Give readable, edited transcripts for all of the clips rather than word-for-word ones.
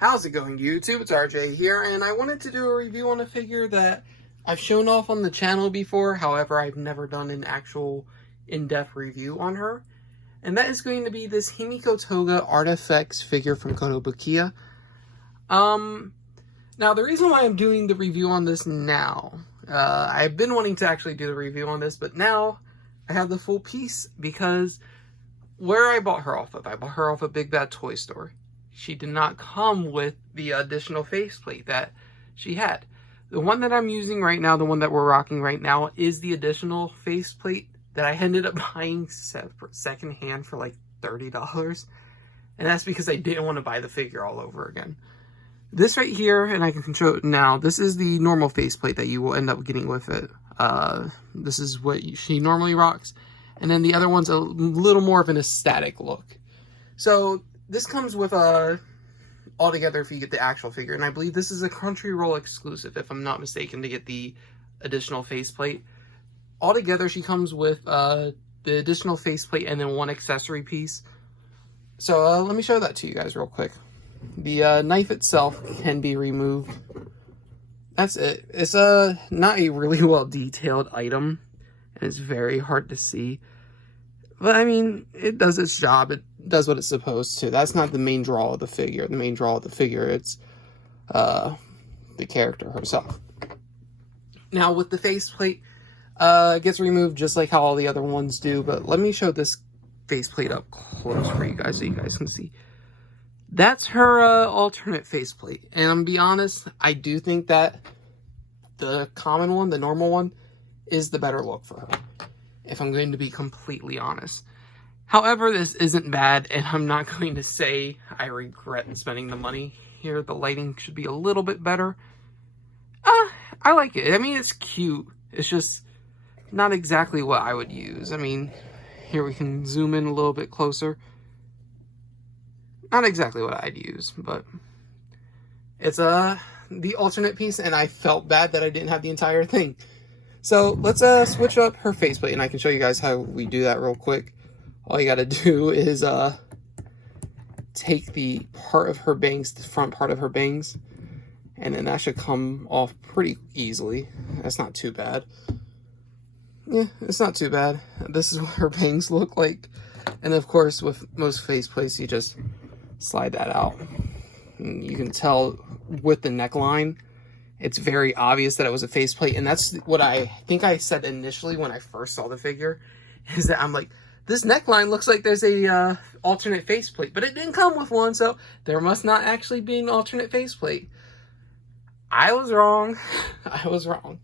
How's it going, YouTube? It's RJ here, and I wanted to do a review on a figure that I've shown off on the channel before. However, I've never done an actual in-depth review on her. And that is going to be this Himiko Toga ARTFX figure from Kotobukiya. Now, the reason why I'm doing the review on this now, I've been wanting to actually do the review on this, but now I have the full piece because where I bought her off of, I bought her off of BigBadToyStore. She did not come with the additional faceplate that she had. The one that I'm using right now, the one that we're rocking right now, is the additional faceplate that I ended up buying secondhand for like $30. And that's because I didn't want to buy the figure all over again. This right here, and I can show it now, this is the normal faceplate that you will end up getting with it. This is what she normally rocks. And then the other one's a little more of an aesthetic look. So this comes with altogether if you get the actual figure. And I believe this is a Crunchyroll exclusive, if I'm not mistaken, to get the additional faceplate. Altogether, she comes with the additional faceplate and then one accessory piece. So let me show that to you guys real quick. The knife itself can be removed. That's it. It's not a really well detailed item, and it's very hard to see. But I mean, it does its job. It does what it's supposed to. That's not the main draw of the figure. The main draw of the figure, it's the character herself. Now with the faceplate, it gets removed just like how all the other ones do. But let me show this faceplate up close for you guys so you guys can see. That's her alternate faceplate. And I'm gonna be honest, I do think that the common one, the normal one, is the better look for her, if I'm going to be completely honest. However, this isn't bad, and I'm not going to say I regret spending the money here. The lighting should be a little bit better. I like it. I mean, it's cute. It's just not exactly what I would use. I mean, here we can zoom in a little bit closer. Not exactly what I'd use, but it's the alternate piece, and I felt bad that I didn't have the entire thing. So let's switch up her faceplate, and I can show you guys how we do that real quick. All you gotta do is take the part of her bangs, the front part of her bangs, and then that should come off pretty easily. That's not too bad. Yeah, it's not too bad. This is what her bangs look like. And of course, with most faceplates, you just slide that out. And you can tell with the neckline, it's very obvious that it was a faceplate. And that's what I think I said initially when I first saw the figure, is that I'm like, this neckline looks like there's a alternate faceplate, but it didn't come with one, so there must not actually be an alternate faceplate. I was wrong. I was wrong.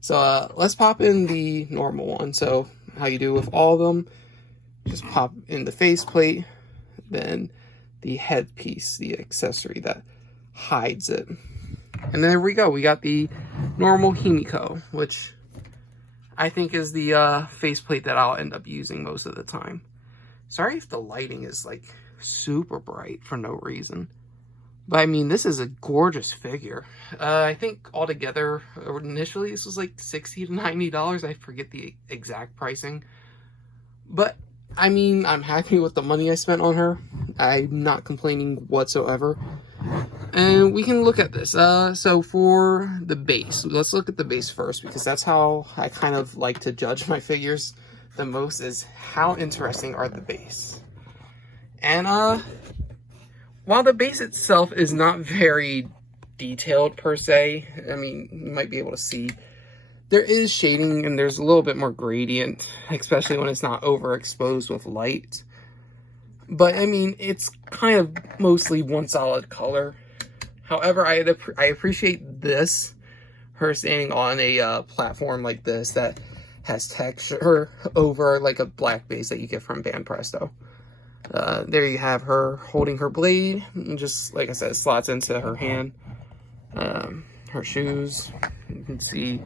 So let's pop in the normal one. So how you do with all of them, just pop in the faceplate, then the headpiece, the accessory that hides it. And there we go. We got the normal Himiko, which I think is the faceplate that I'll end up using most of the time. Sorry if the lighting is like super bright for no reason. But I mean, this is a gorgeous figure. I think altogether, initially this was like $60 to $90. I forget the exact pricing. But I mean, I'm happy with the money I spent on her. I'm not complaining whatsoever. And we can look at this. So for the base, let's look at the base first, because that's how I kind of like to judge my figures the most, is how interesting are the base. And while the base itself is not very detailed per se, I mean, you might be able to see, there is shading and there's a little bit more gradient, especially when it's not overexposed with light. But I mean, it's kind of mostly one solid color. However, I appreciate this, her standing on a platform like this that has texture over like a black base that you get from Band Presto. There you have her holding her blade, and just like I said, it slots into her hand. Her shoes, you can see,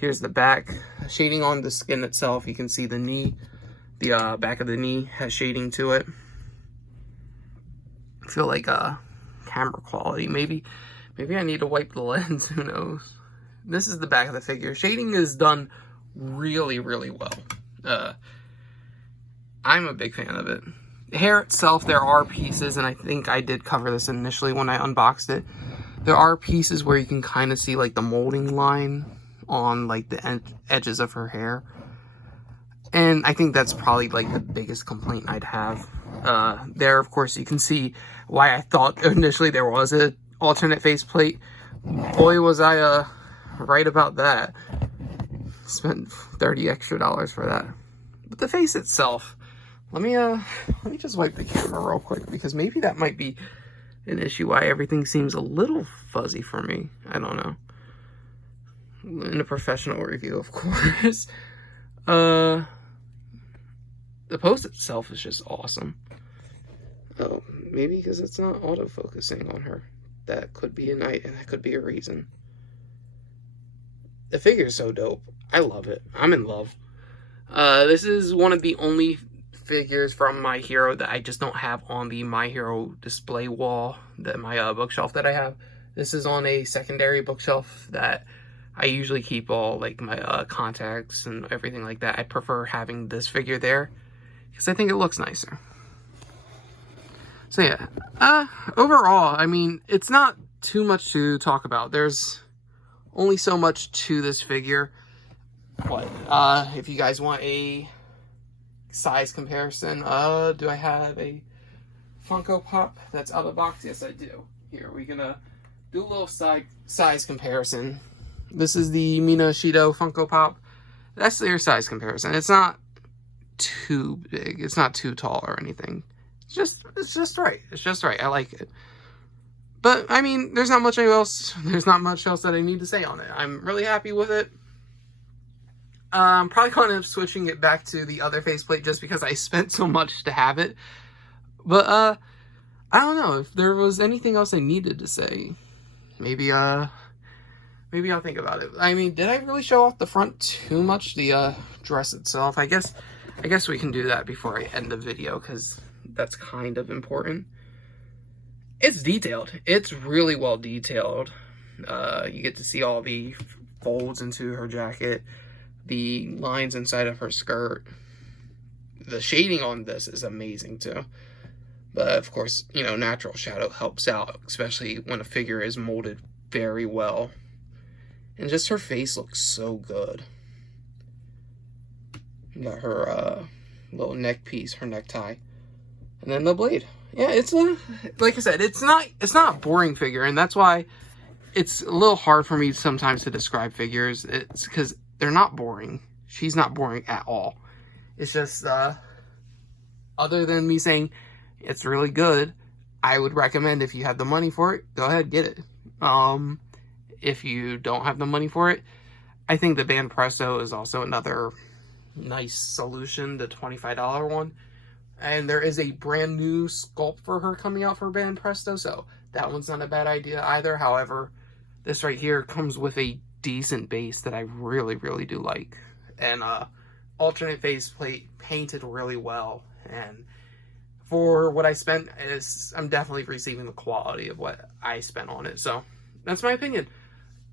here's the back shading on the skin itself. You can see the knee, the back of the knee has shading to it. I feel like camera quality, maybe I need to wipe the lens, who knows. This is the back of the figure. Shading is done really, really well. I'm a big fan of it. hair itself, there are pieces, and I think I did cover this initially when I unboxed it. There are pieces where you can kind of see like the molding line on like the edges of her hair. And I think that's probably like the biggest complaint I'd have. There, of course, you can see why I thought initially there was an alternate faceplate. Boy, was I right about that. Spent $30 extra for that. But the face itself, let me just wipe the camera real quick, because maybe that might be an issue why everything seems a little fuzzy for me. I don't know. In a professional review, of course. The post itself is just awesome. Oh, maybe because it's not auto-focusing on her. That could be that could be a reason. The figure is so dope. I love it. I'm in love. This is one of the only figures from My Hero that I just don't have on the My Hero display wall, that my bookshelf that I have. This is on a secondary bookshelf that I usually keep all like my contacts and everything like that. I prefer having this figure there because I think it looks nicer. So yeah, overall, I mean, it's not too much to talk about. There's only so much to this figure. But if you guys want a size comparison, do I have a Funko Pop that's out of the box? Yes, I do. Here, we're gonna do a little size comparison. This is the Mina Shido Funko Pop. That's their size comparison. It's not too big. It's not too tall or anything. It's just right. It's just right. I like it. But I mean, there's not much else that I need to say on it. I'm really happy with it. I'm probably going to end up switching it back to the other faceplate just because I spent so much to have it. But I don't know if there was anything else I needed to say. Maybe I'll think about it. I mean, did I really show off the front too much? The dress itself. I guess we can do that before I end the video, because that's kind of important. It's detailed. It's really well detailed. You get to see all the folds into her jacket, the lines inside of her skirt. The shading on this is amazing too. But of course, you know, natural shadow helps out, especially when a figure is molded very well. And just her face looks so good. You got her little neck piece, her necktie, and then the blade. Yeah, it's like I said, it's not a boring figure, and that's why it's a little hard for me sometimes to describe figures. It's because they're not boring. She's not boring at all. It's just other than me saying it's really good, I would recommend, if you have the money for it, go ahead, get it. If you don't have the money for it, I think the Band Presto is also another nice solution, the $25 one. And there is a brand new sculpt for her coming out for Band Presto, so that one's not a bad idea either. However, this right here comes with a decent base that I really, really do like. And alternate faceplate, painted really well. And for what I spent, I'm definitely receiving the quality of what I spent on it. So that's my opinion.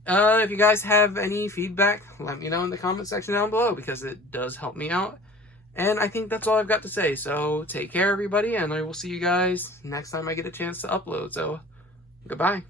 If you guys have any feedback, let me know in the comment section down below, because it does help me out. And I think that's all I've got to say. So take care, everybody, and I will see you guys next time I get a chance to upload. So goodbye.